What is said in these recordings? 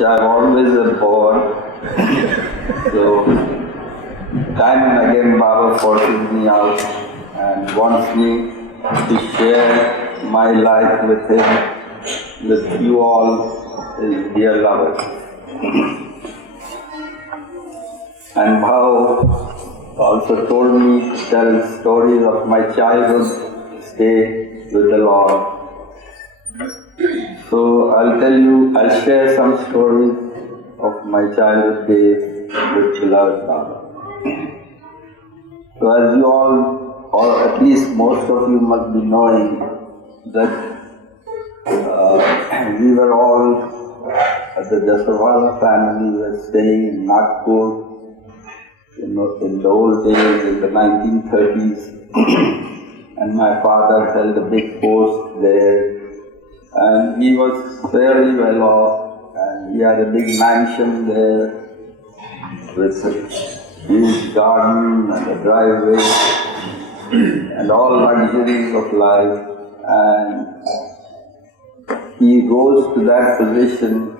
which I'm always a bore. So, time and again Baba forces me out and wants me to share my life with him, with you all, his dear lovers. And Bhau also told me to tell stories of my childhood stay with the Lord. So I'll share some stories of my childhood days with beloved Baba. So as you all, or at least most of you must be knowing that we were all, the Jessawala family were staying in Nagpur in the old days, in the 1930s, and my father held a big post there. And he was fairly well off, and he had a big mansion there with a huge garden and a driveway and all luxuries of life. And he rose to that position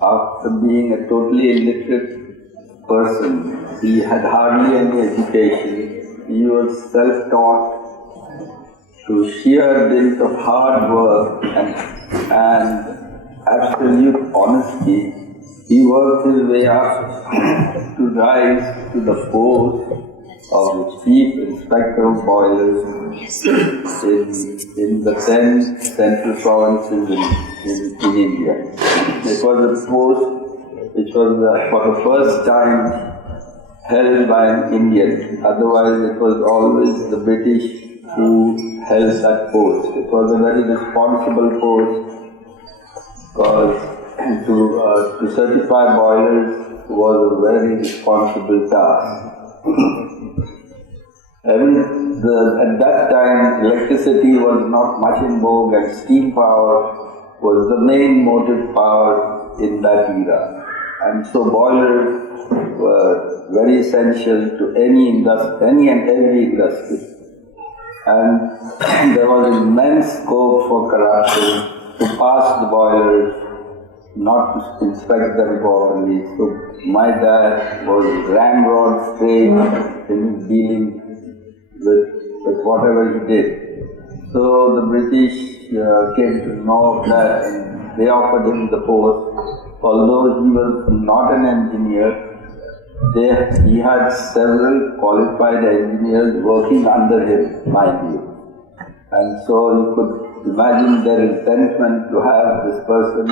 after being a totally illiterate person. He had hardly any education. He was self-taught. Through sheer dint of hard work and absolute honesty, he worked his way up to rise to the post of Chief Inspector of Boilers in the 10 central provinces in India. It was a post which was for the first time held by an Indian. Otherwise, it was always the British who held that post. It was a very responsible post because to certify boilers was a very responsible task. At that time, electricity was not much in vogue and steam power was the main motive power in that era. And so boilers were very essential to any and every industry. And there was immense scope for corruption to pass the boilers, not to inspect them properly. So my dad was ramrod straight in dealing with whatever he did. So the British came to know of that and they offered him the post. Although he was not an engineer, he had several qualified engineers working under him, mind you. And so you could imagine their resentment to have this person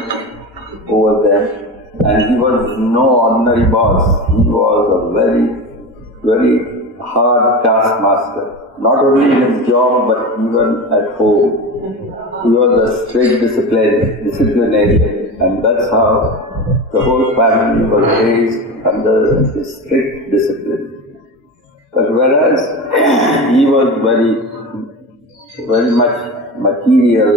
over them. And he was no ordinary boss. He was a very, very hard taskmaster. Not only in his job, but even at home. He was a strict disciplinarian. And that's how the whole family was raised under his strict discipline. But whereas he was very much material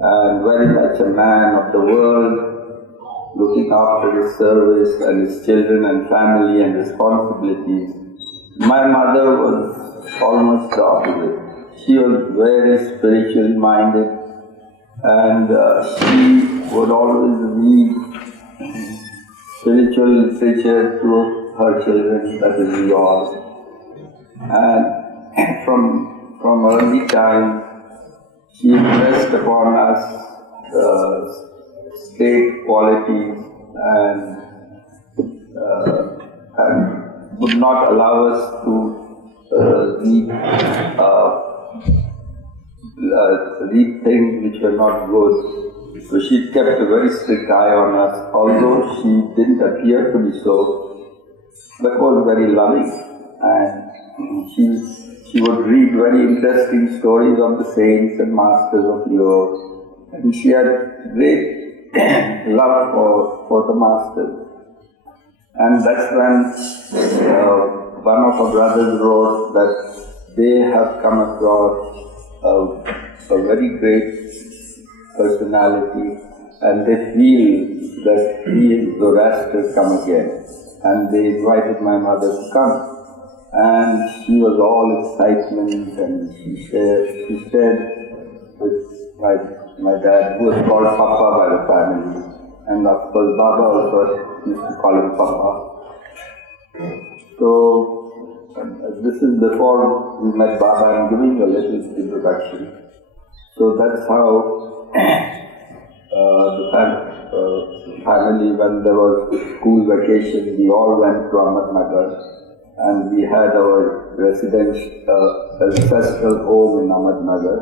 and very much a man of the world, looking after his service and his children and family and responsibilities, my mother was almost the opposite. She was very spiritually minded and she would always read spiritual literature to her children, that is we all. And from early time, she impressed upon us state qualities and would not allow us to read things which were not good. So she kept a very strict eye on us, although she didn't appear to be so, but was very loving. And she would read very interesting stories of the saints and masters of Europe. And she had great love for the masters. And that's when one of her brothers wrote that they have come across a very great personality and they feel that he is Zoroaster come again. And they invited my mother to come. And she was all excitement and she shared with my dad, who was called Papa by the family. And of course, Baba also used to call him Papa. So, this is before we met Baba. I'm giving a little introduction. So that's how the family, when there was school vacation, we all went to Ahmednagar, and we had our ancestral home in Ahmednagar,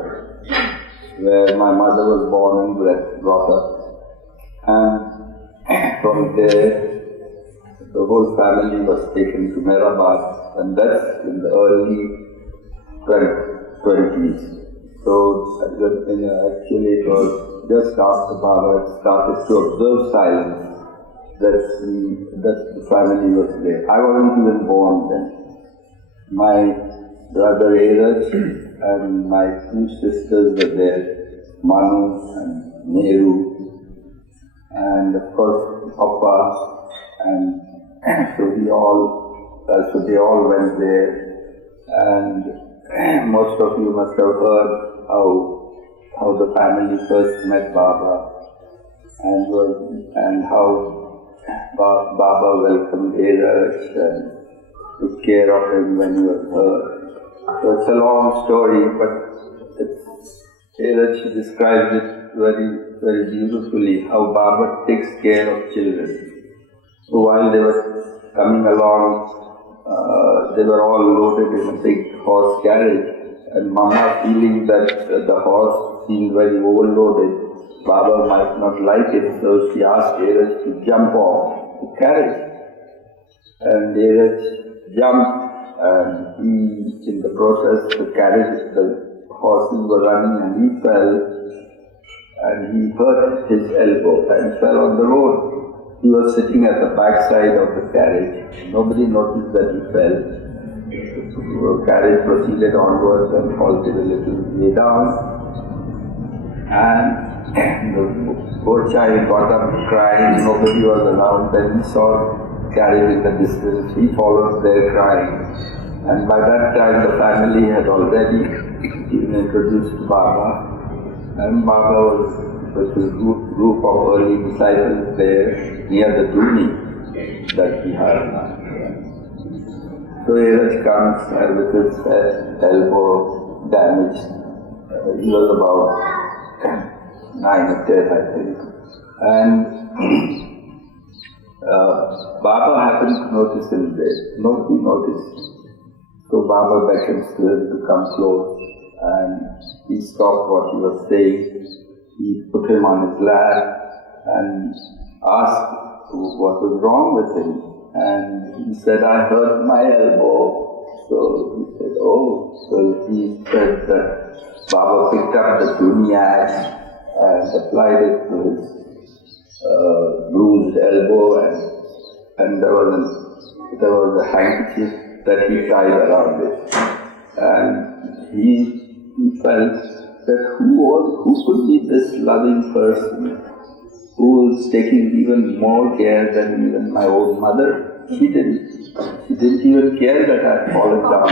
where my mother was born and brought up. And from there, the whole family was taken to Meherabad, and that's in the early 20s. So actually it was just after Baba had started to observe silence that the family was there. I wasn't even born then. My brother Eruch and my two sisters were there, Manu and Meheru, and of course Papa, and so they all went there, and most of you must have heard how the family first met Baba, and how Baba welcomed Eruch and took care of him when he was hurt. So it's a long story, but Eruch describes it very, very beautifully, how Baba takes care of children. So while they were coming along, they were all loaded in a big horse carriage, and Mama, feeling that the horse seemed very overloaded, Baba might not like it, so she asked Eruch to jump off the carriage. And Eruch jumped, and he, in the process, the horses were running, and he fell, and he hurt his elbow and fell on the road. He was sitting at the back side of the carriage. Nobody noticed that he fell. The carriage proceeded onwards and halted a little way down. And the poor child got up crying. Nobody was around. Then he saw the carriage in the distance. He followed there crying. And by that time the family had already been introduced to Baba. And Baba was with his group of early disciples there near the Duni that we have now. So Eruch comes with his elbow damaged. He was about 9 or 10, I think. And Baba happened to notice him there. Nobody noticed. So Baba beckons to him to come close, and he stopped what he was saying. He put him on his lap and asked what was wrong with him. And he said, I hurt my elbow. So he said, oh. So he said that Baba picked up the Duni ash and applied it to his bruised elbow, and there was a handkerchief that he tied around it. And he felt that who could be this loving person who is taking even more care than even my own mother. She didn't even care that I had fallen down.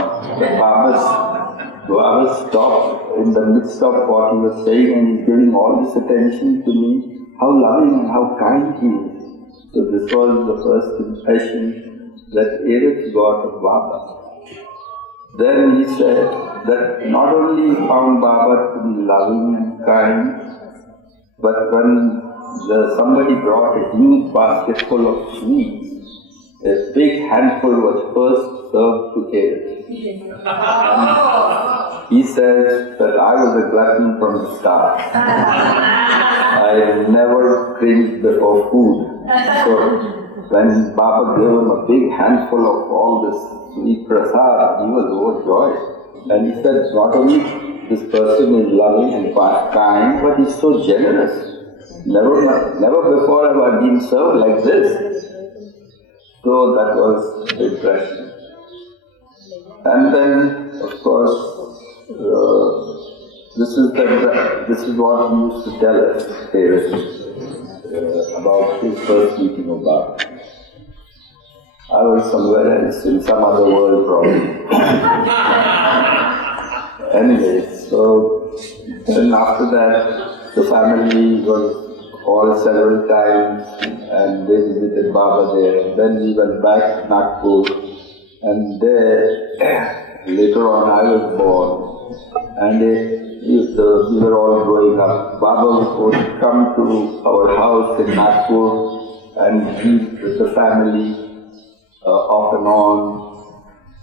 Baba stopped in the midst of what he was saying, and he's giving all this attention to me. How loving and how kind he is. So this was the first impression that Eruch got of Baba. Then he said that not only he found Baba to be loving and kind, but when somebody brought a huge basket full of sweets, a big handful was first served to Eruch. He said that I was a glutton from the start. I never cringed before food. So when Baba gave him a big handful of all this sweet prasad, he was overjoyed. And he said, not only this person is loving and kind, but he's so generous. Never before have I been served like this. So that was the impression. And then, of course, this is what he used to tell us, about his first meeting of Baba. I was somewhere else, in some other world probably. Anyway, so then after that, the family was all several times and they visited Baba there. Then we went back to Nagpur and there, later on I was born and we were all growing up. Baba would come to our house in Nagpur and eat with the family off and on.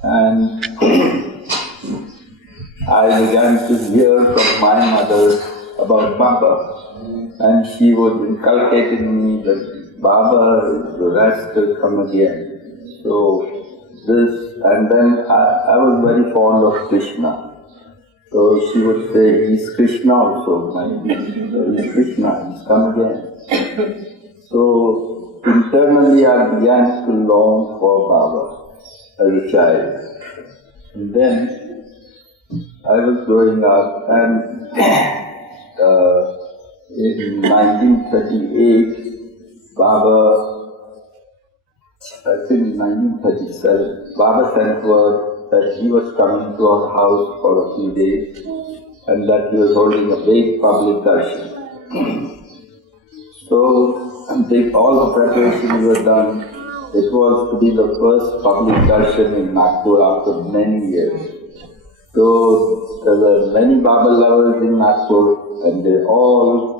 And I began to hear from my mother about Baba. And she would inculcate in me that Baba is the rest will come again. So this, and then I was very fond of Krishna. So she would say, he's Krishna also, he's Krishna, he's come again. So internally I began to long for Baba as a child. And then I was growing up and in 1938, I think 1937, Baba sent word that he was coming to our house for a few days and that he was holding a big public darshan. So, all the preparations were done. It was to be the first public darshan in Nagpur after many years. So, there were many Baba lovers in Nagpur and they all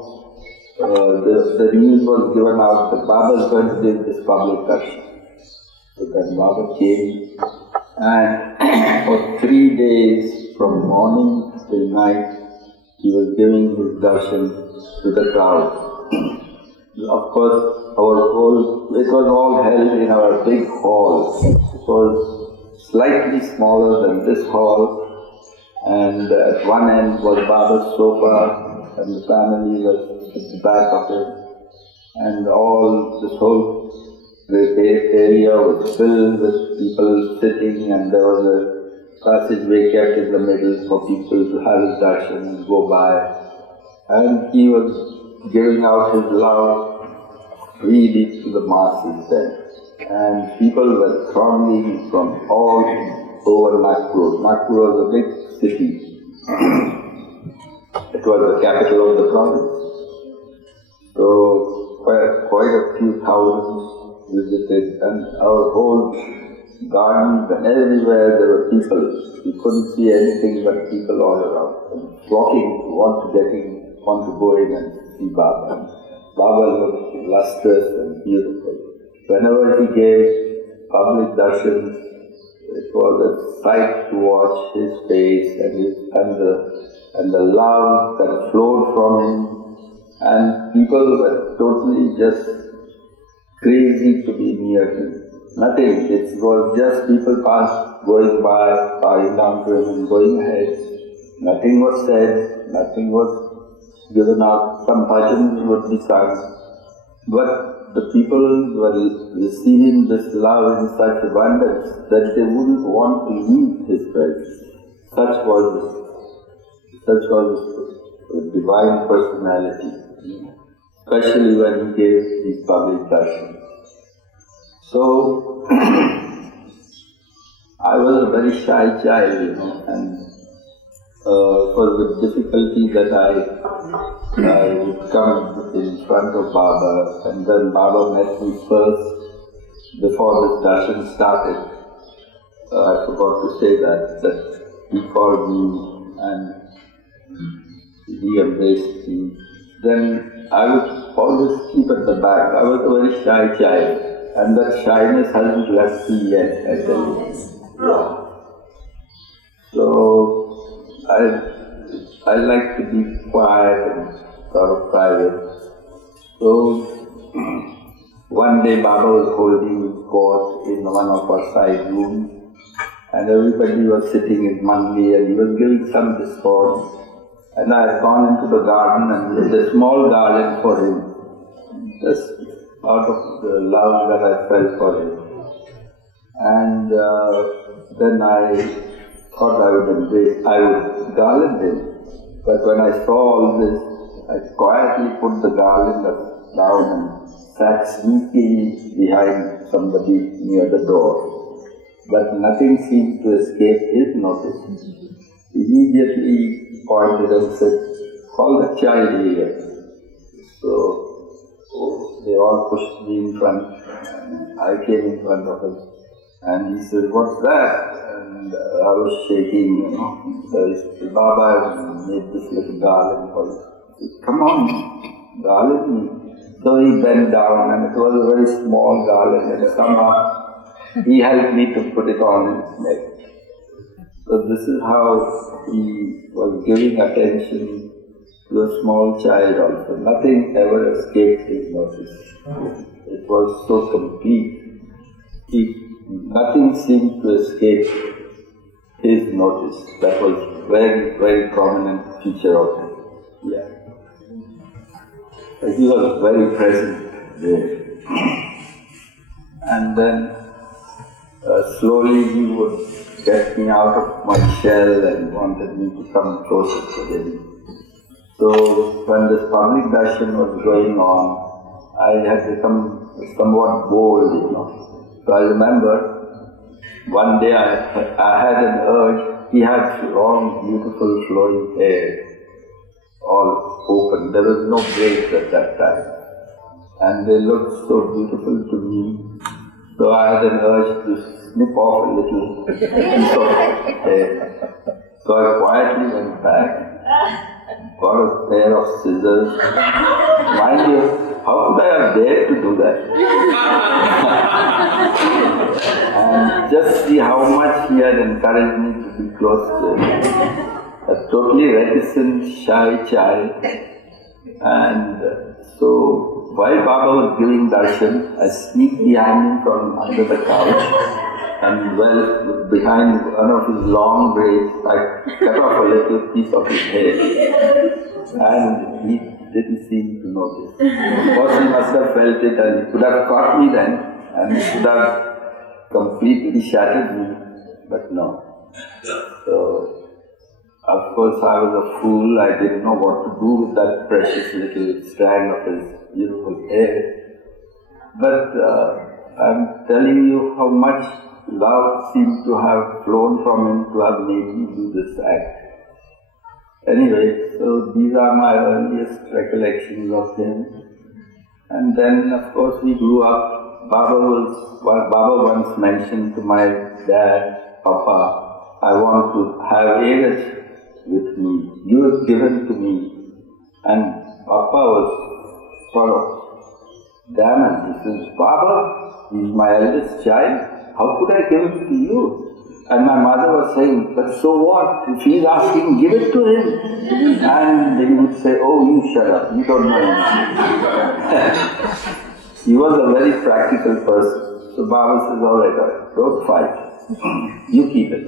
the news was given out that Baba is going to give this public darshan. So then Baba came and for 3 days from morning till night he was giving his darshan to the crowd. Of course, it was all held in our big hall. It was slightly smaller than this hall and at one end was Baba's sofa and the family was at the back of it, and this whole area was filled with people sitting, and there was a passageway kept in the middle for people to have his darshan and go by. And he was giving out his love freely to the masses then. And people were thronging from all over Nagpur. Nagpur was a big city. It was the capital of the province. So quite a few thousands visited, and our whole gardens and everywhere there were people. You couldn't see anything but people all around, and flocking to want to go in and see Baba. Baba looked lustrous and beautiful. Whenever he gave public darshans, it was a sight to watch his face and the love that flowed from him. And people were totally just crazy to be near him. Nothing, it was just people going by, bowing down to him and going ahead. Nothing was said, nothing was given out. Some bhajans would be sung. But the people were receiving this love in such abundance that they wouldn't want to leave his presence. Such was his divine personality. Especially when he gave these public darshans. So, I was a very shy child, and it was with difficulty that I would come in front of Baba, and then Baba met me first before the darshan started. I forgot to say that he called me and he embraced me. Then I would always keep at the back. I was a very shy child, and that shyness hasn't left me yet, I tell you. Yeah. So I like to be quiet and sort of private. So one day Baba was holding court in one of our side rooms, and everybody was sitting in Mandi, and he was giving some discourse. And I had gone into the garden and made a small garland for him, just out of the love that I felt for him. And then I thought I would garland him. But when I saw all this, I quietly put the garland down and sat sneakily behind somebody near the door. But nothing seemed to escape his notice. Immediately pointed and said, "Call the child here." So So they all pushed me in front, and I came in front of him. And he said, "What's that?" And I was shaking, So he said, "Baba, I made this little garland for you." I said, "Come on, garland me." So he bent down, and it was a very small garland, and somehow he helped me to put it on his neck. So this is how he was giving attention to a small child also. Nothing ever escaped his notice. It was so complete. Nothing seemed to escape his notice. That was very, very prominent feature of him. Yeah. He was very present there. And then slowly he would get me out of my shell and wanted me to come closer to him. So when this public darshan was going on, I had become somewhat bold, So I remember one day I had an urge. He had long, beautiful, flowing hair, all open. There was no braids at that time. And they looked so beautiful to me. So I had an urge to snip off a little piece of hair. So I quietly went back, got a pair of scissors. Mind you, how could I have dared to do that? And just see how much he had encouraged me to be close to him. A totally reticent, shy child. And so while Baba was giving darshan, I sneaked behind him from under the couch. And behind one of his long braids, I cut off a little piece of his hair. And he didn't seem to notice. Of course, he must have felt it, and he could have caught me then, and he could have completely shattered me, but no. So, of course, I was a fool. I didn't know what to do with that precious little strand of his beautiful hair. But I'm telling you how much love seemed to have flown from him to have made me do this act. Anyway, so these are my earliest recollections of him. And then, of course, we grew up. Baba once mentioned to my dad, "Papa, I want to have Eruch with me. You was given to me." And Papa was sort of damned. He says, "Baba, he's my eldest child. How could I give him to you?" And my mother was saying, "But so what? If he's asking, give it to him." And he would say, "Oh, you shut up, you don't know anything." He was a very practical person. So Baba says, all right, don't fight. You keep it.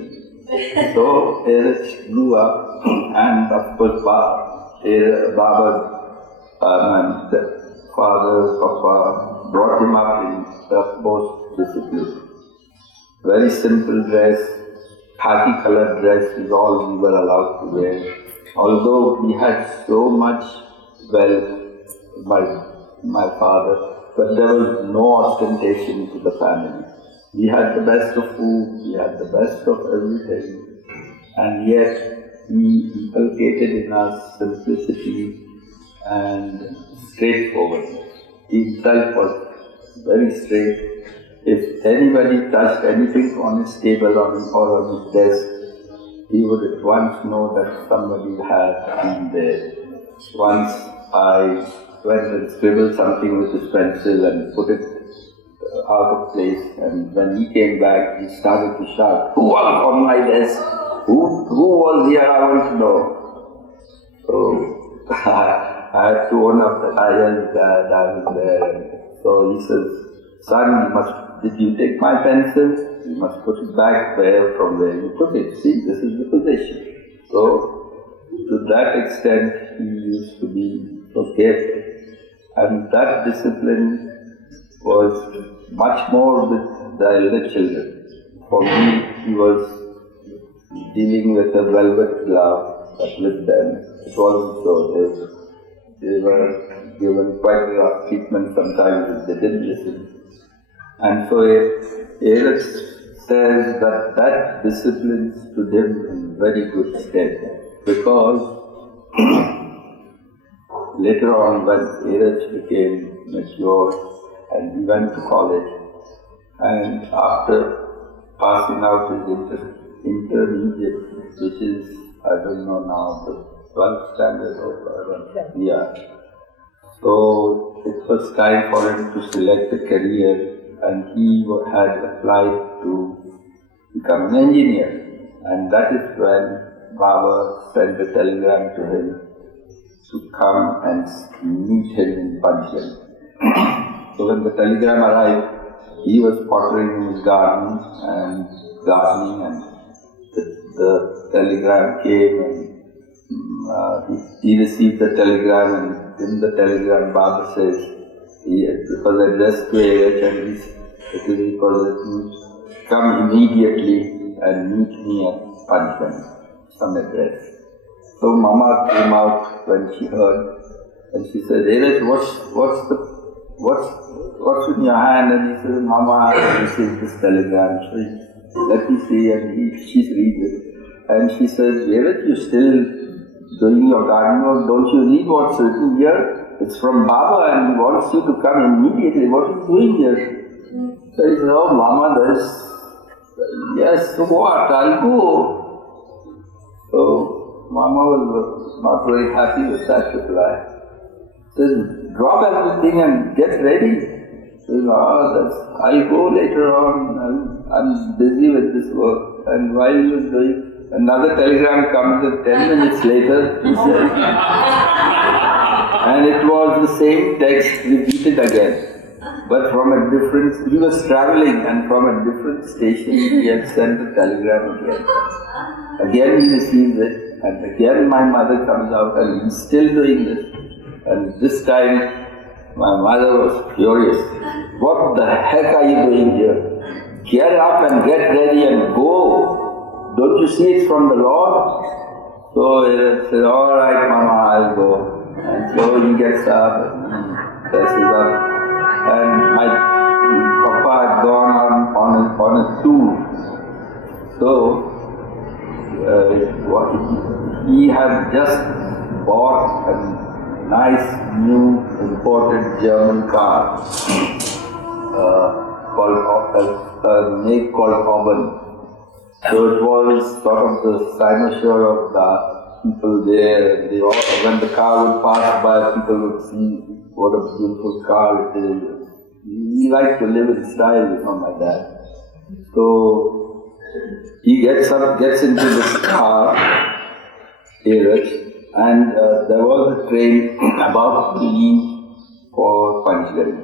So Eruch grew up, and of course Baba, my father, Papa, brought him up in the most discipline. Very simple dress, khaki colored dress is all we were allowed to wear. Although we had so much wealth, my father, but there was no ostentation to the family. We had the best of food, we had the best of everything, and yet he inculcated in us simplicity and straightforwardness. He himself was very straight. If anybody touched anything on his table or on his desk, he would at once know that somebody had been there. Once I went and scribbled something with his pencil and put it out of place, and when he came back, he started to shout, "Who was on my desk? Who was here? I want to know." So I had to own up that I yelled that I was there. So he says, "Son, did you take my pencil? You must put it back from where you took it. See, this is the position." So, to that extent, he used to be so careful. And that discipline was much more with the elder children. For me, he was dealing with a velvet glove, but with them, it wasn't so. They were given quite a lot of treatment sometimes if they didn't listen. And so Eruch says that discipline stood him in very good stead, because later on when Eruch became mature and he went to college, and after passing out his intermediate, which is, I don't know now, the 12th standard or whatever, yeah. So it was time for him to select a career, and he had applied to become an engineer. And that is when Baba sent a telegram to him to come and meet him in Panchgani. So when the telegram arrived, he was pottering in his gardening, and the telegram came, and he received the telegram, and in the telegram Baba says, it was addressed to Eruch, and it was come immediately and meet me at Panchgani, some address. So Mama came out when she heard, and she said, Eruch, what's in your hand? And he said, Mama, I received this telegram. Let me see, and she reads it. And she says, Eruch, you still doing your garden work? Don't you read what's written here? It's from Baba, and he wants you to come immediately. What are you doing here? So he said, oh Mama, yes, so what? I'll go. So Mama was not very happy with that reply. Says, drop everything and get ready. Says, I'll go later on. I'm busy with this work. And while he was doing, another telegram comes and 10 minutes later, he said, and it was the same text repeated again. But from a different, he was traveling, and from a different station he had sent the telegram again. Again he receives it, and again my mother comes out, and he's still doing this. And this time my mother was furious. What the heck are you doing here? Get up and get ready and go. Don't you see it's from the Lord? So he said, all right, Mama, I'll go. And so he gets up and dresses up. And my Papa had gone on a tour. So he had just bought a nice new imported German car make called Auburn. So it was sort of the cynosure of the people there, and when the car would pass by, people would see what a beautiful car it is. He liked to live in style, my dad. So he gets into this car, Eruch, and there was a train about to leave for Panchgani,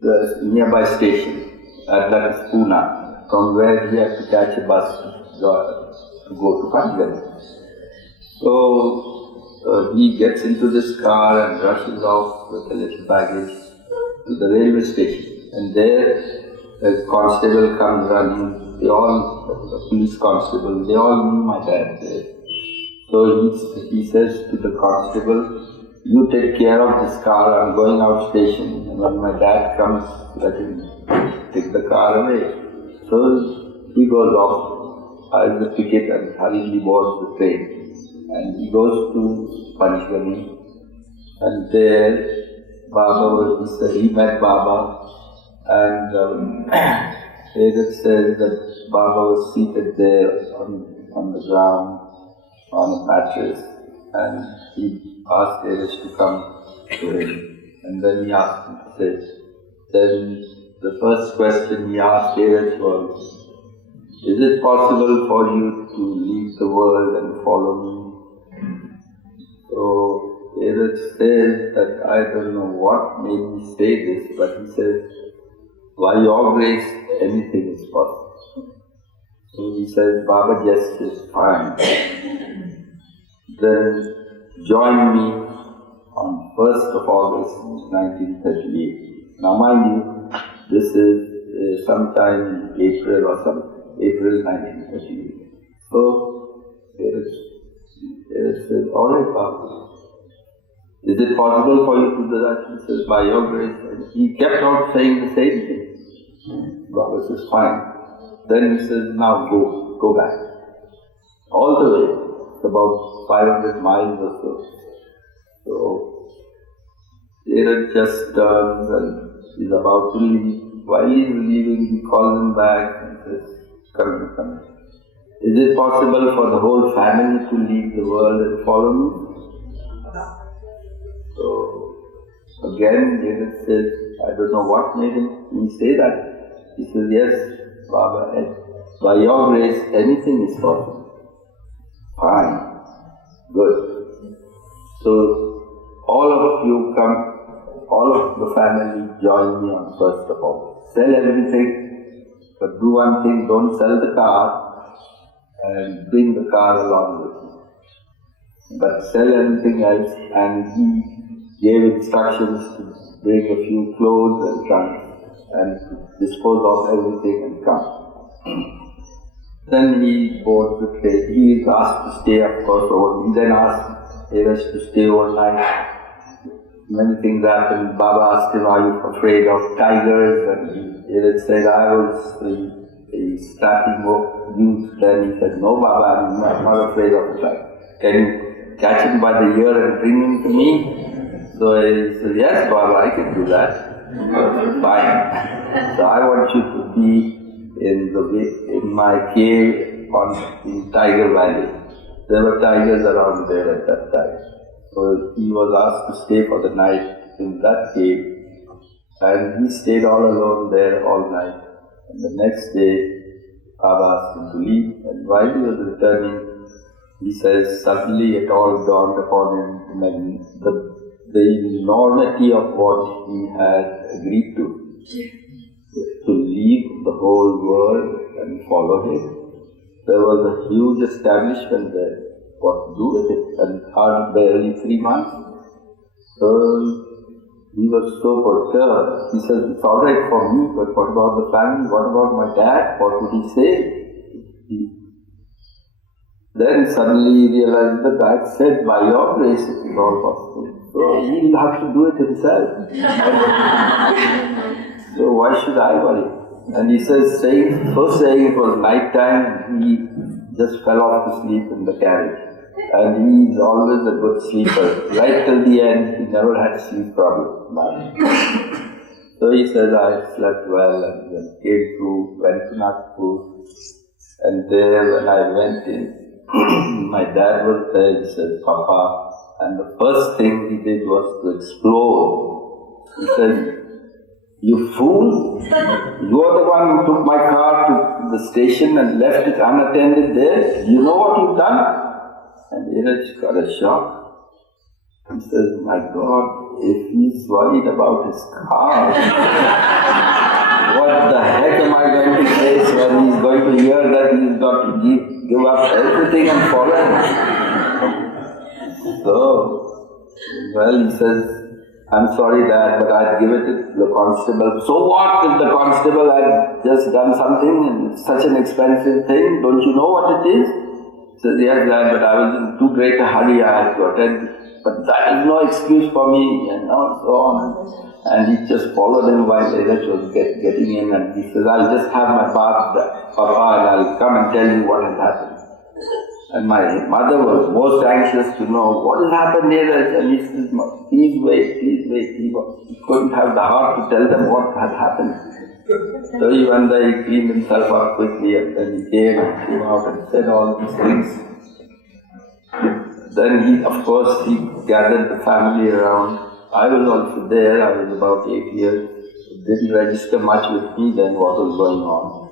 the nearby station, that is Pune, from where he had to catch a bus to go to Panchgani. So he gets into this car and rushes off with a little baggage to the railway station. And there a constable comes running, a police constable, they all knew my dad there. So he says to the constable, you take care of this car, I'm going out station, and when my dad comes, let him take the car away. So he goes off as the ticket and hurriedly boards the train. And he goes to Panchgani, and there he met Baba, and Eruch says that Baba was seated there on the ground on a mattress, and he asked Eruch to come to him, and then he asked him to sit. Then the first question he asked Eruch was, is it possible for you to leave the world and follow me? So Eruch says that I don't know what made me say this, but he says, by your grace, anything is possible. So he says, Baba just is fine. Then join me on 1st of August 1938. Now mind you, this is sometime in April 1938. So Eruch says, all right, Baba. Is it possible for you to do that? He says, by your grace. And he kept on saying the same thing. Baba says, fine. Then he says, now go back. All the way. It's about 500 miles or so. So Eruch just turns and is about to leave. While he is leaving, he calls him back and says, come. Is it possible for the whole family to leave the world and follow me? So, again, Eruch says, I don't know what made him say that. He says, yes, Baba, by your grace, anything is possible. Fine, good. So, all of you come, all of the family join me on 1st of August. Sell everything, but do one thing, don't sell the car and bring the car along with you. But sell everything else, and he gave instructions to bring a few clothes and trunks and dispose of everything and come. Then he bought the train. He is asked to stay, of course, over. He then asked Eruch to stay overnight. Many things happened. Baba asked him, are you afraid of tigers? And Eruch said, I was a starting youth. Then he said, no Baba, I'm not afraid of the tiger. Can you catch him by the ear and bring him to me? So he said, yes Baba, I can do that. Fine. So I want you to be in my cave in Tiger Valley. There were tigers around there at that time. So he was asked to stay for the night in that cave, and he stayed all alone there all night. And the next day, Baba asked him to leave, and while he was returning, he says, suddenly it all dawned upon him the enormity of what he had agreed to leave the whole world and follow him. There was a huge establishment there. What to do with it? And hardly barely 3 months. So he was so perturbed. He said, it's all right for me, but what about the family? What about my dad? What would he say? Then suddenly he realized the dad said, by your grace it is all possible. So he'll have to do it himself. So why should I worry? And he says, saying it was night time, he just fell off to sleep in the carriage. And he is always a good sleeper. Right till the end, he never had a sleep problem. So he says, I slept well and then came through, went to Nagpur. And there when I went in, my dad was there. He said, Papa. And the first thing he did was to explode. He said, you fool! You are the one who took my car to the station and left it unattended there. You know what you've done? And Eruch got a shock. He says, my God, if he's worried about his car, what the heck am I going to face when he's going to hear that he's got to give up everything and follow him? So, well, he says, I'm sorry Dad, but I'd give it to the constable. So what if the constable had just done something and it's such an expensive thing? Don't you know what it is? He says, yes Dad, but I was in too great a hurry, I had to attend. But that is no excuse for me, and so on. And he just followed him while Eruch was getting in, and he says, I'll just have my Papa and I'll come and tell you what has happened. And my mother was most anxious to know what has happened here, and he says, please wait. He couldn't have the heart to tell them what had happened. So he went there, he cleaned himself up quickly, and then he came out and said all these things. Then he gathered the family around. I was also there, I was about 8 years. It didn't register much with me then what was going on.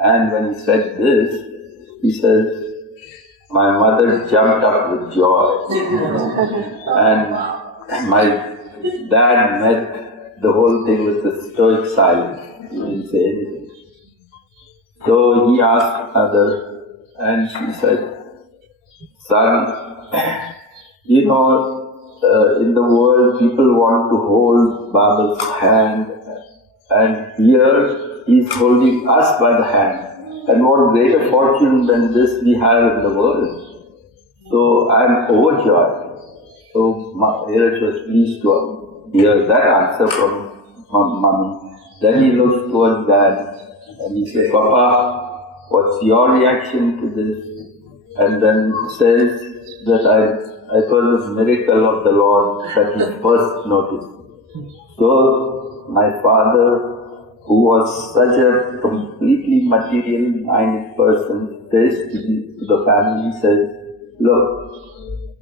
And when he said this, he says, my mother jumped up with joy. And my dad met the whole thing with a stoic silence. He didn't say anything. So he asked mother, and she said, son, you know, in the world people want to hold Baba's hand, and here he's holding us by the hand. And what greater fortune than this we have in the world. So I am overjoyed. So Eruch was pleased to hear that answer from Mommy. Then he looks towards Dad and he says, Papa, what's your reaction to this? And then says that it was a miracle of the Lord that he first noticed. So my father, who was such a completely material-minded person, says to the family, says, look,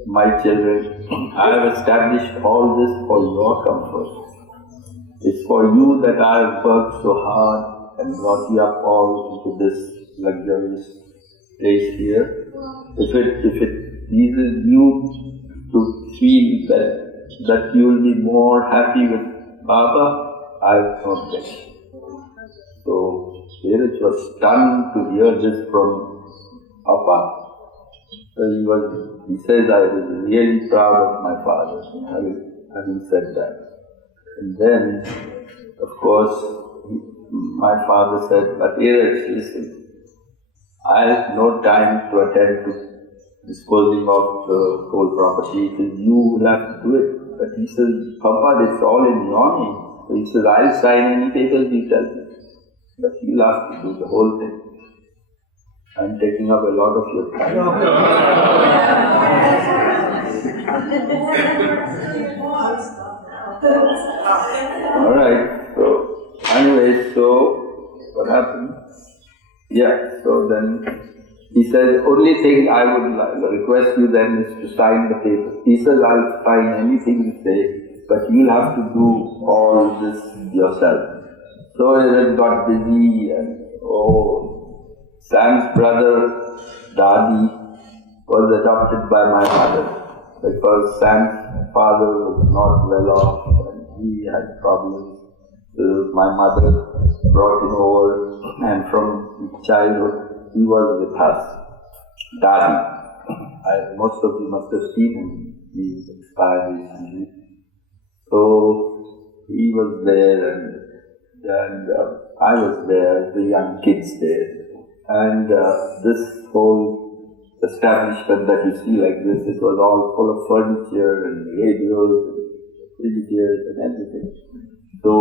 my children, I have established all this for your comfort. It's for you that I have worked so hard and brought you up all into this luxurious place here. If it pleases you to feel that you will be more happy with Baba, I have no objection. So Eruch was stunned to hear this from Papa. So he says, I was really proud of my father having said that. And then, of course, my father said, but Eruch, listen, I have no time to attend to disposing of the whole property. It is you who have to do it. But he says, Papa, it's all in your name. So he says, I'll sign any papers you tell me. But you'll have to do the whole thing. I'm taking up a lot of your time. Alright, so anyway, so what happened? Yeah, so then he says, only thing I would request you then is to sign the paper. He says, I'll sign anything you say, but you'll have to do all this yourself. So he then got busy and Sam's brother, Dadi, was adopted by my mother because Sam's father was not well off and he had problems. So my mother brought him over and from childhood he was with us. Dadi. Most of you must have seen him. He expired recently. So he was there and I was there, the young kids there. And this whole establishment that you see like this, it was all full of furniture and radios and fridges and everything. So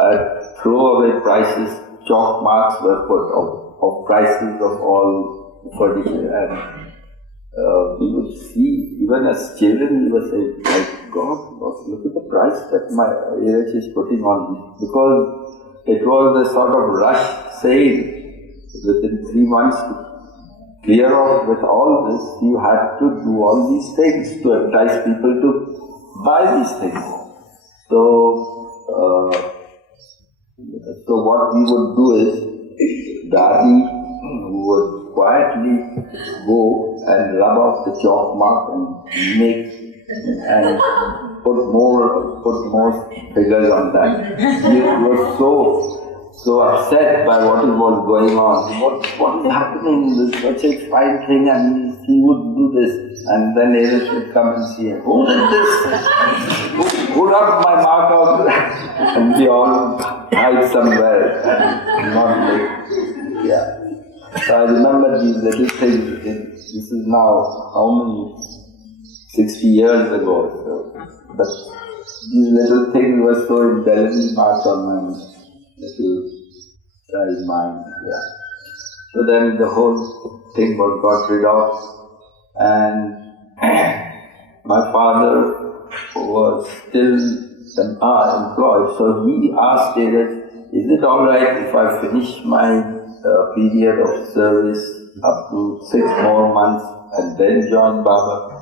at throwaway prices, chalk marks were put of prices of all the furniture. And we would see, even as children, we would say, my God, look at the price that my Eruch is putting on me. Because it was a sort of rush sale. Within 3 months to clear off with all this, you had to do all these things to entice people to buy these things. So what we would do is, Dadi would quietly go and rub off the chalk mark and and put more figures on that. He was so upset by what was going on. What is happening? This is such a fine thing, and he would do this. And then Eruch would come and see him. Who did this? Who rubbed my mark out? And we all hide somewhere and not make. Yeah. So I remember these little things. This is now how many? 60 years ago. So, but these little things were so indelibly marked on my little child mind, yeah. So then the whole thing was got rid of, and my father was still employed, so he asked Eruch, is it alright if I finish my period of service up to 6 more months and then join Baba?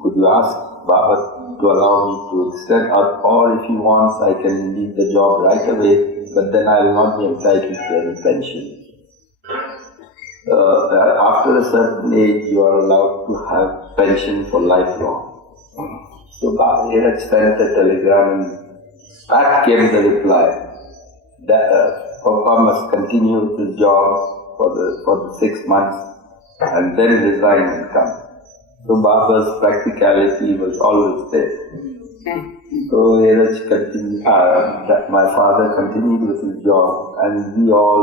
Could you ask Baba to allow me to extend, or if he wants, I can leave the job right away, but then I will not be entitled to any pension. After a certain age, you are allowed to have pension for lifelong. So Baba Eruch sent a telegram, and back came the reply that Papa must continue with his job for the 6 months and then resign and come. So Baba's practicality was always there. So Eruch continued, my father continued with his job, and we all,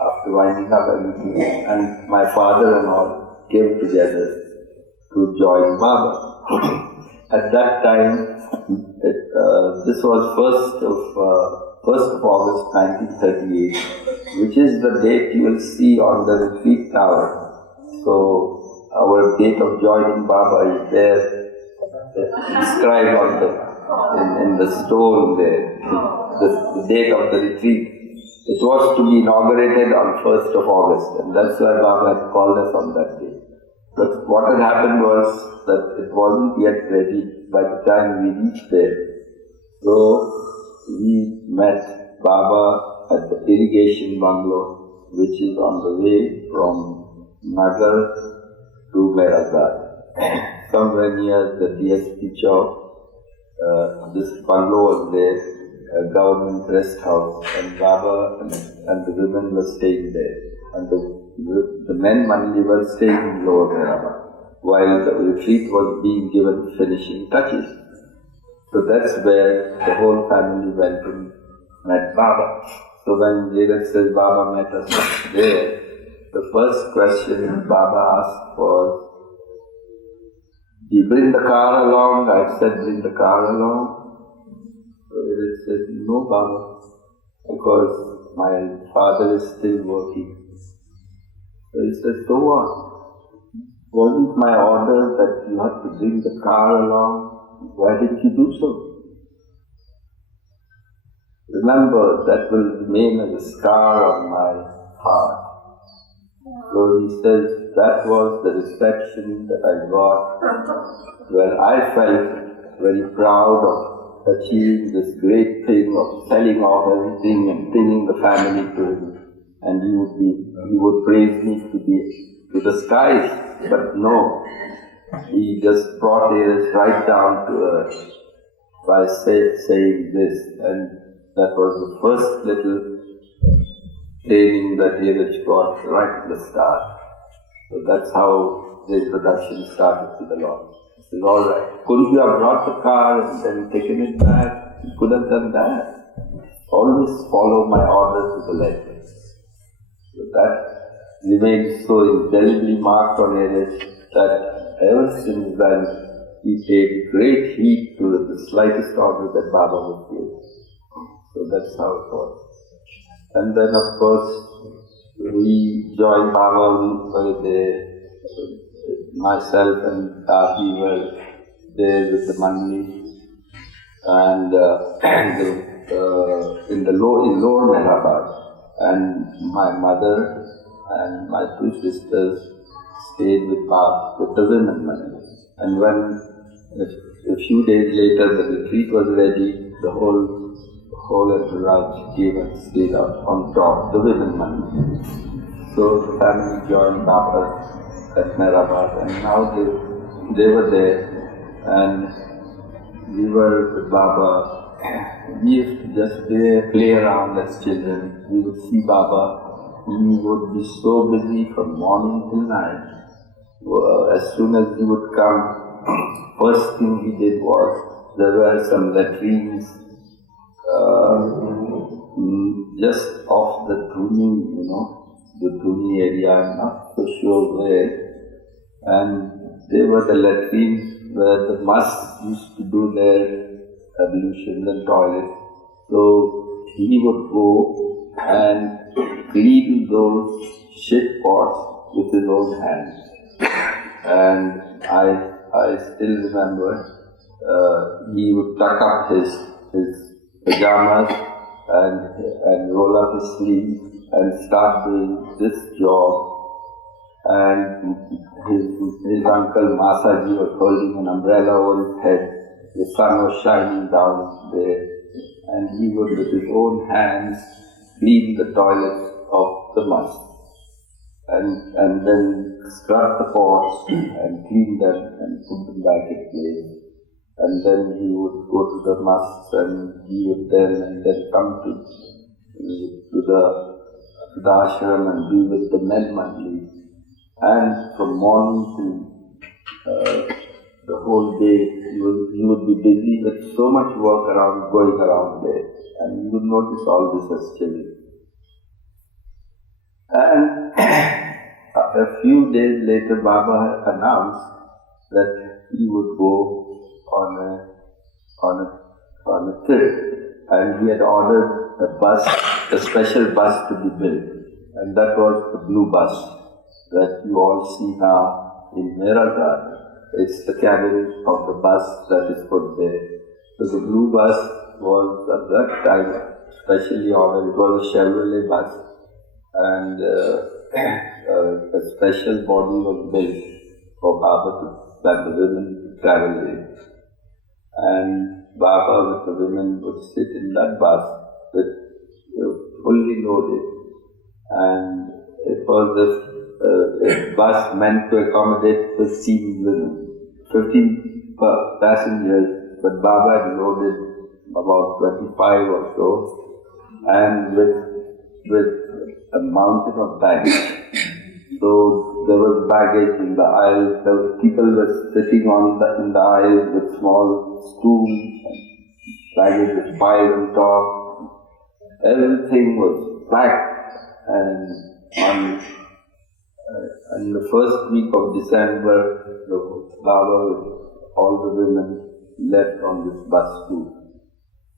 after winding up everything, and my father and all came together to join Baba. At that time, this was 1st of August 1938, which is the date you will see on the retreat tower. So our date of joining Baba is there, described in the stone there, the date of the retreat. It was to be inaugurated on 1st of August, and that's why Baba had called us on that day. But what had happened was that it wasn't yet ready by the time we reached there. So we met Baba at the irrigation bungalow, which is on the way from Nagar to Meherabad. Somewhere near the DSP Chowk, this bungalow was there, a government rest house, and Baba and the women were staying there. And the men only were staying in Lower Meherabad, while the retreat was being given finishing touches. So that's where the whole family went and met Baba. So when Eruch says Baba met us there, the first question Baba asked was, "Do you bring the car along?" I said, "Bring the car along." So Eruch said, "No, Baba, because my father is still working." So he said, "So what? Wasn't my order that you have to bring the car along? Why didn't you do so?" Remember, that will remain as a scar on my heart. So he says, that was the reception that I got, where I felt very proud of achieving this great thing of selling off everything and bringing the family to him. And he would praise me to the skies. But no, he just brought us right down to earth by saying this. And that was the first little training that Eruch got right at the start. So that's how the introduction started to the Lord. He said, "All right, couldn't you have brought the car and then taken it back? You could have done that. Always follow my order to the letter." So that remains so indelibly marked on Eruch that ever since then he paid great heed to the slightest order that Baba would give. So that's how it was. And then of course we joined Baba. We were there, myself and Abi were there with the Mandli, and in Lower Meherabad. And my mother and my two sisters stayed with the women Mandli. And when a few days later the retreat was ready, the whole entourage came and stayed up on top, the women Mandli. So the family joined Baba at Meherabad, and now they were there, and we were with Baba. We used to just play around as children. We would see Baba. He would be so busy from morning till night. As soon as he would come, first thing he did was, there were some latrines just off the Dhuni, the Dhuni area, I'm not so sure where. And they were the latrines where the monks used to do their ablutions and toilets. So he would go and clean those shit pots with his own hands. And I still remember he would tuck up his pajamas and roll up his sleeves and start doing this job. And his uncle Masaji was holding an umbrella over his head. The sun was shining down there, and he would with his own hands clean the toilets of the mosque, and then scrub the pots and clean them and put them back in place. And then he would go to the mosque and he would then come to the ashram and be with the men monthly. And from morning till the whole day, he would be busy with so much work going around there. And you would notice all this as children. And a few days later, Baba announced that he would go on a trip, and he had ordered a special bus to be built, and that was the blue bus that you all see now in Meherabad. It's the cabin of the bus that is put there. So the blue bus was at that time specially ordered. It was a Chevrolet bus, and a special body was built for Baba that the women could travel in. And Baba with the women would sit in that bus with fully loaded, and it was a bus meant to accommodate 15 women, 15 passengers, but Baba had loaded about 25 or so, and with a mountain of baggage. So there was baggage in the aisle. People were sitting in the aisle with small stools, and baggage was piled on top. Everything was packed, and in the first week of December, the Baba with all the women left on this bus too.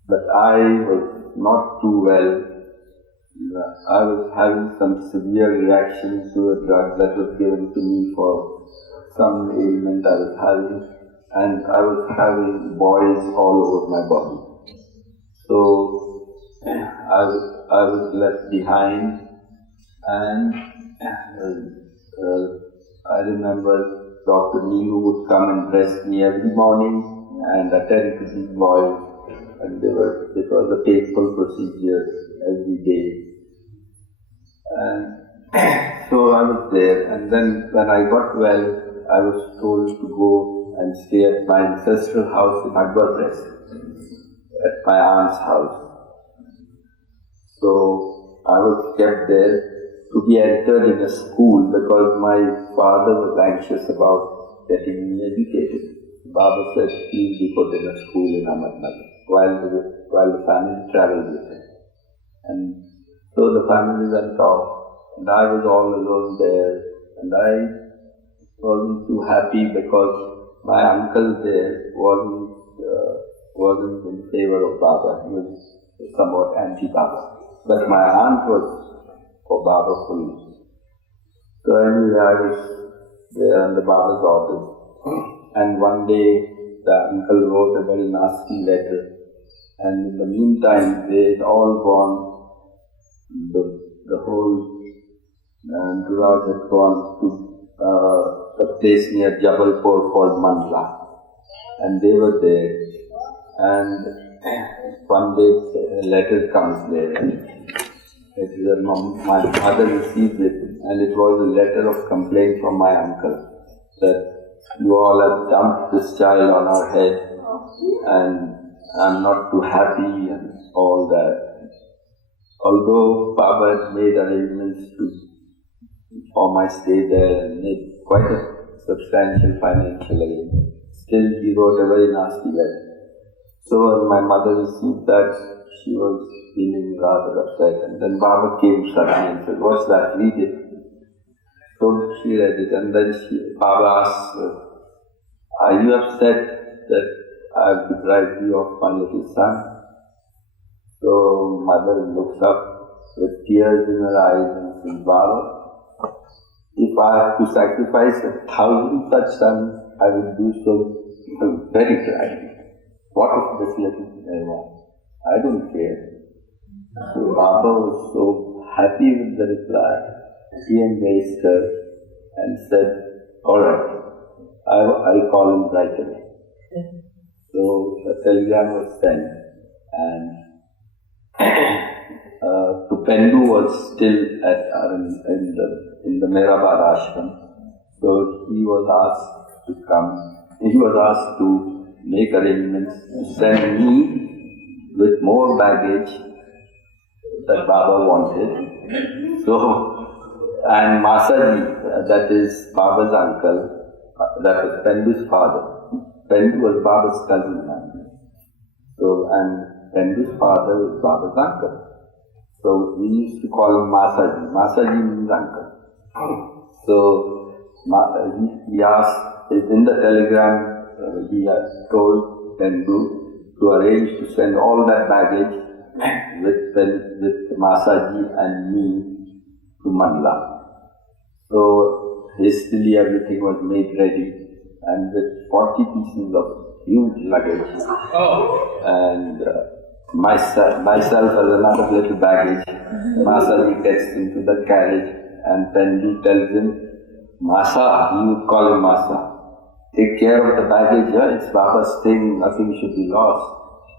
But I was not too well. I was having some severe reaction to a drug that was given to me for some ailment I was having, and I was having boils all over my body. So I was left behind, and I remember Dr. Neelu would come and dress me every morning and attend to these boils, and it was a painful procedure every day. And so I was there, and then when I got well, I was told to go and stay at my ancestral house in Ahmednagar, at my aunt's house. So I was kept there to be entered in a school because my father was anxious about getting me educated. Baba said he will be put in a school in Ahmednagar while the family travelled with him. And so the family went off, and I was all alone there, and I wasn't too happy because my uncle there wasn't in favor of Baba. He was somewhat anti-Baba. But my aunt was for Baba fully. So anyway, I was there under Baba's orders. And one day, the uncle wrote a very nasty letter. And in the meantime, they had all gone. The whole entourage had gone to a place near Jabalpur called Mandla. And they were there. And one day a letter comes there. And my mother received it. And it was a letter of complaint from my uncle that you all have dumped this child on our head, and I'm not too happy and all that. Although Baba had made arrangements for my stay there and made quite a substantial financial arrangement, still he wrote a very nasty letter. So when my mother received that, she was feeling rather upset, and then Baba came suddenly and said, "What's that? Read it." So she read it, and then Baba asked her, "Are you upset that I've deprived you of my little son?" So mother looks up with tears in her eyes and says, "Baba, if I have to sacrifice 1,000 such sons, I will do so very gladly. What of this little Meherwan? I don't care." So Baba was so happy with the reply. He embraced her and said, "All right, I'll call him right away." So a telegram was sent, and Tupendu was still in the Meherabad ashram. So he was asked to come. He was asked to make arrangements to send me with more baggage that Baba wanted. So, and Masaji, that is Baba's uncle, that was Pendu's father. Pendu was Baba's cousin. So, and Pendu's father was Baba's uncle. So we used to call him Masaji. Masaji means uncle. So he asked, in the telegram, he had told Pendu to arrange to send all that baggage with Masaji and me to Mandla. So hastily everything was made ready, and with 40 pieces of huge luggage. And myself as another little baggage. Masaji gets into the carriage and then he tells him, Masa, he would call him Masa, take care of the baggage, it's Baba's thing, nothing should be lost.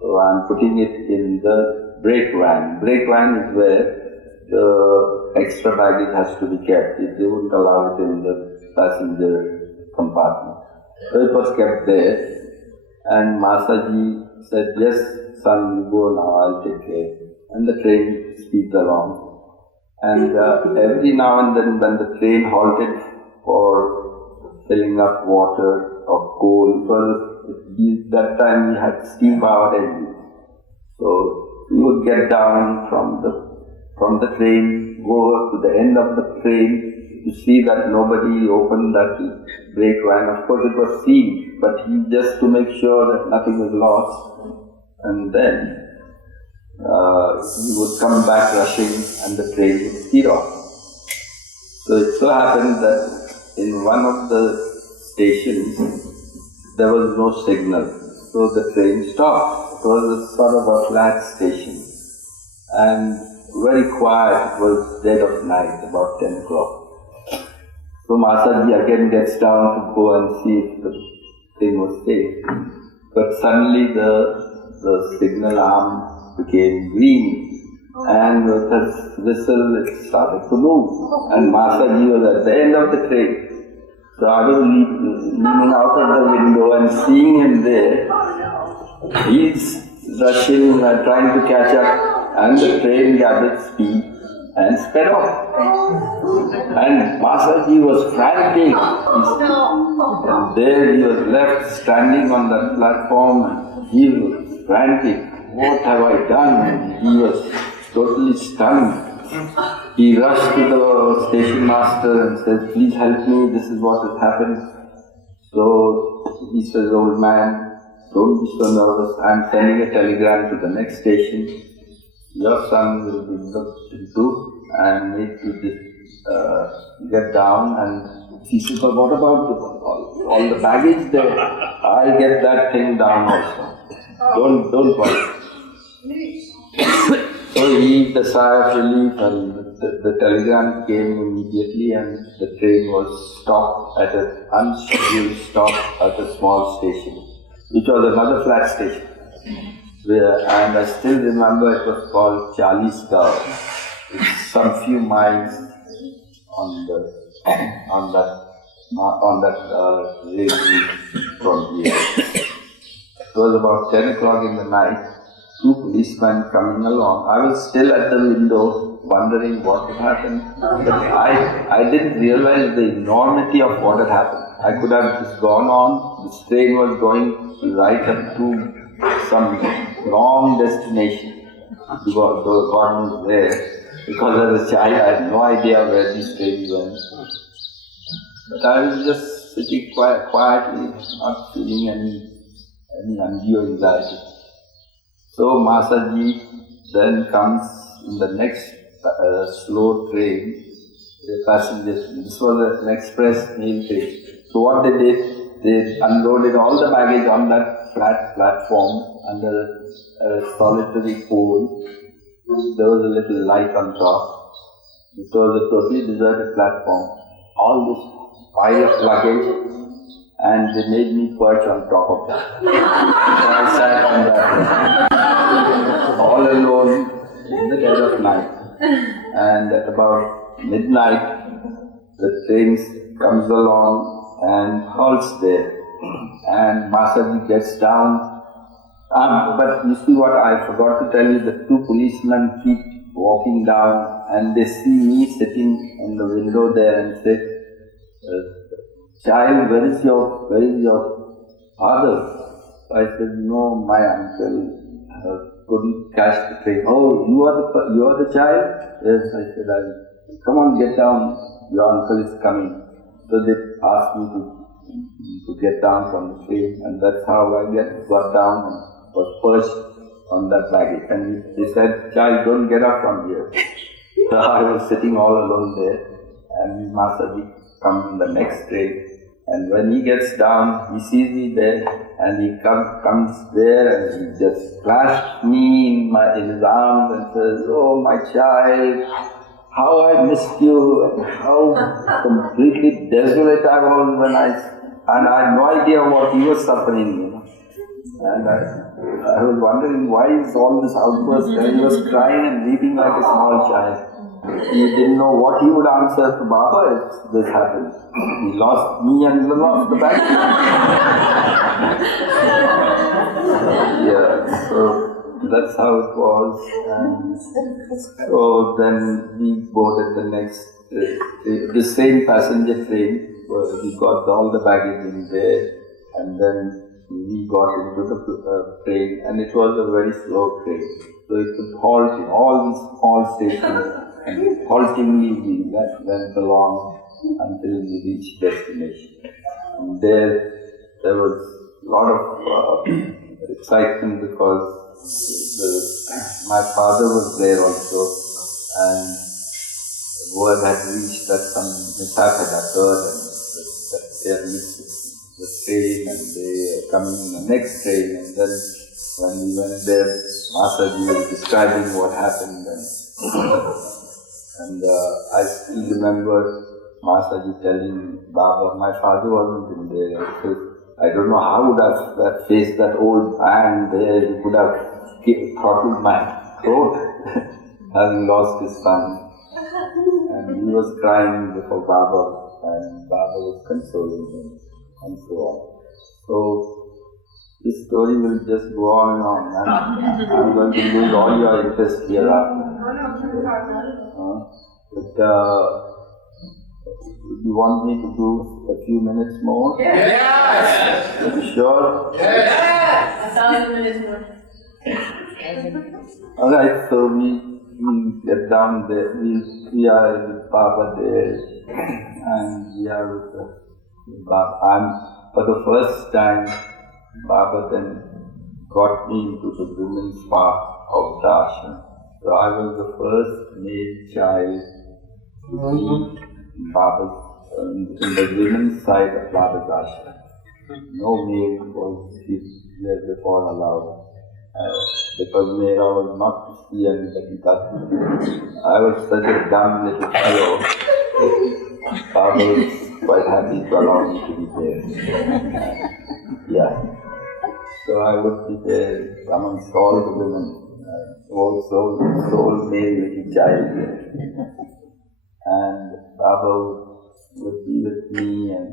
So I'm putting it in the brake van. Brake van is where the extra baggage has to be kept. They wouldn't allow it in the passenger compartment. So it was kept there. And Masaji said, yes, son, you go now, I'll take care. And the train speeds along. And every now and then when the train halted for filling up water or coal, because that time we had steam-powered engines. So we would get down from the train, go to the end of the train to see that nobody opened that brake van. Of course it was sealed, but just to make sure that nothing was lost. And then he would come back rushing and the train would speed off. So it so happened that in one of the stations there was no signal, so the train stopped. It was a sort of a flat station and very quiet. It was dead of night, about 10 o'clock. So Masaji again gets down to go and see if the thing was safe. But suddenly the signal arm became green and with a whistle it started to move. And Masaji was at the end of the train. So I was leaning out of the window and seeing him there. He's rushing, trying to catch up, and the train gathered speed and sped off. And Masaji was frantic. And there he was left standing on that platform. He was frantic. What have I done? He was totally stunned. He rushed to the station master and said, please help me, this is what has happened. So he says, old man, don't be so nervous, I'm sending a telegram to the next station. Your son will be looked into and made to get down. And he said, but what about all the baggage there? I'll get that thing down also. Don't worry. So he heaved a sigh of relief and the telegram came immediately and the train was stopped at an unscheduled stop at a small station, which was another flat station. And I still remember it was called Chalisgaon. It's some few miles on that railway from here. It was about 10 o'clock in the night. Two policemen coming along. I was still at the window wondering what had happened. But I didn't realize the enormity of what had happened. I could have just gone on. This train was going right up to some long destination. God knows where. Because as a child I had no idea where these trains went. But I was just sitting quietly, not feeling any undue anxiety. So Masaji then comes in the next slow train, the passengers. This was an express mail train. So what they did, they unloaded all the baggage on that flat platform under a solitary pole. There was a little light on top. It was a totally deserted platform. All this pile of luggage, and they made me perch on top of that. So I sat on that, all alone in the dead of night. And at about midnight, the train comes along and halts there. And Masaji gets down. But you see what I forgot to tell you, the two policemen keep walking down and they see me sitting in the window there and say, child, where is your father? So I said, no, my uncle couldn't catch the train. Oh, you are the child? Yes, I said, come on, get down, your uncle is coming. So they asked me to get down from the train, and that's how I got down and was perched on that baggage. And they said, child, don't get up from here. So I was sitting all alone there, and Masaji comes in the next train. And when he gets down, he sees me there, And he comes there and he just clasped me in his arms and says, "Oh, my child, how I missed you, and how completely desolate I was and I had no idea what he was suffering, And I was wondering why is all this outburst, and he was crying and weeping like a small child. He didn't know what he would answer to Baba if this happened. He lost me and lost the bag. So that's how it was. And so then we boarded the next, the same passenger train. We got all the baggage in there, and then we got into the train, and it was a very slow train. So it would halt in all these small stations, and haltingly we went along until we reached destination. And there was a lot of excitement because my father was there also, and word had reached that some mishap had occurred, and that they had missed the train and they are coming in the next train. And then when we went there, Masaji was describing what happened, and I still remember Masaji telling Baba, my father wasn't in there. So I don't know how would have faced that old man there. He could have throttled my throat, having lost his son. And he was crying before Baba, and Baba was consoling him, and so on. So this story will just go on and on. I'm going to lose all your interest hereafter. But you want me to do a few minutes more? Yes! Are you sure? Yes! 1,000 minutes more. Alright, so we get down there, we are with Baba there, and we are with Baba. And for the first time, Baba then got me into the women's part of darshan. So I was the first male child to be Baba's, in the women's side of Baba's ashram. No male was there before allowed. Because Mera was not to see anybody that I was such a dumb little fellow. Baba was quite happy to allow me to be there. So I would be there amongst all the women, sole male little child here. And Baba would be with me, and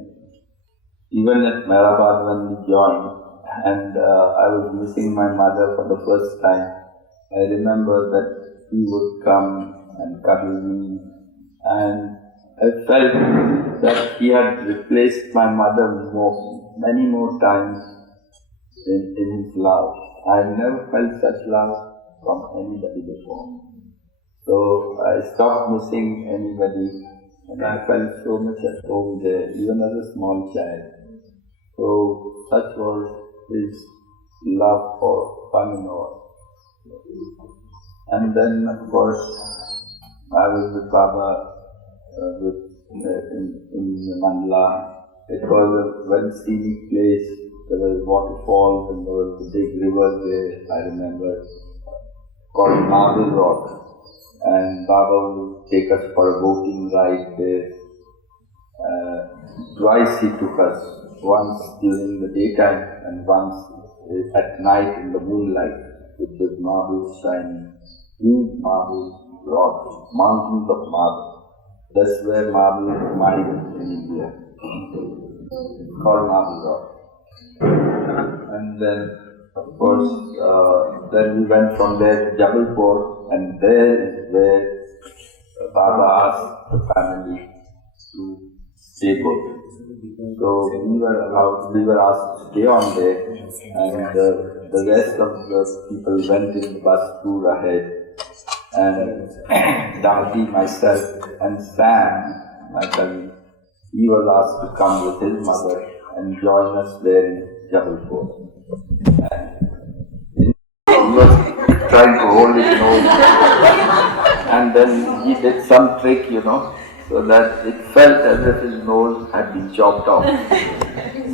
even at Meherabad when we joined, and I was missing my mother for the first time. I remember that he would come and cuddle me, and I felt that he had replaced my mother many more times in his love. I had never felt such love from anybody before. So I stopped missing anybody, and I felt so much at home there, even as a small child. So such was his love for Ahmednagar. And then, of course, I was with Baba in Mandla. It was a very scenic place. There were waterfalls and there was a big river there, I remember, called Marble Rock. And Baba would take us for a boating ride there. Twice he took us. Once during the daytime and once at night in the moonlight with the marble shining, huge marble rocks, mountains of marble. That's where marble is mined in India. It's called Marble Rock. And then, of course, then we went from there to Jabalpur, and there is where Baba asked the family to stay put. So we were asked to stay on there, and the rest of the people went in the bus tour ahead. And Dati, myself, and Sam, my cousin, he was asked to come with his mother and join us there in Jabalpur. And he was trying to hold his nose, and then he did some trick, so that it felt as if his nose had been chopped off.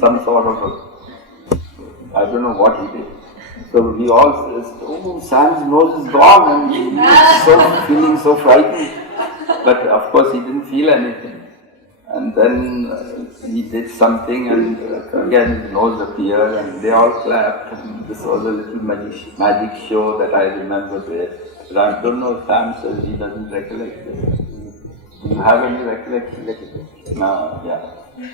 Some sort of a I don't know what he did. So we all said, oh, Sam's nose is gone and he was so feeling so frightened. But of course he didn't feel anything. And then he did something and again his nose appeared and they all clapped. And this was a little magic show that I remember there. But I don't know if Sam says he doesn't recollect this. Do you have any recollection? No, yeah.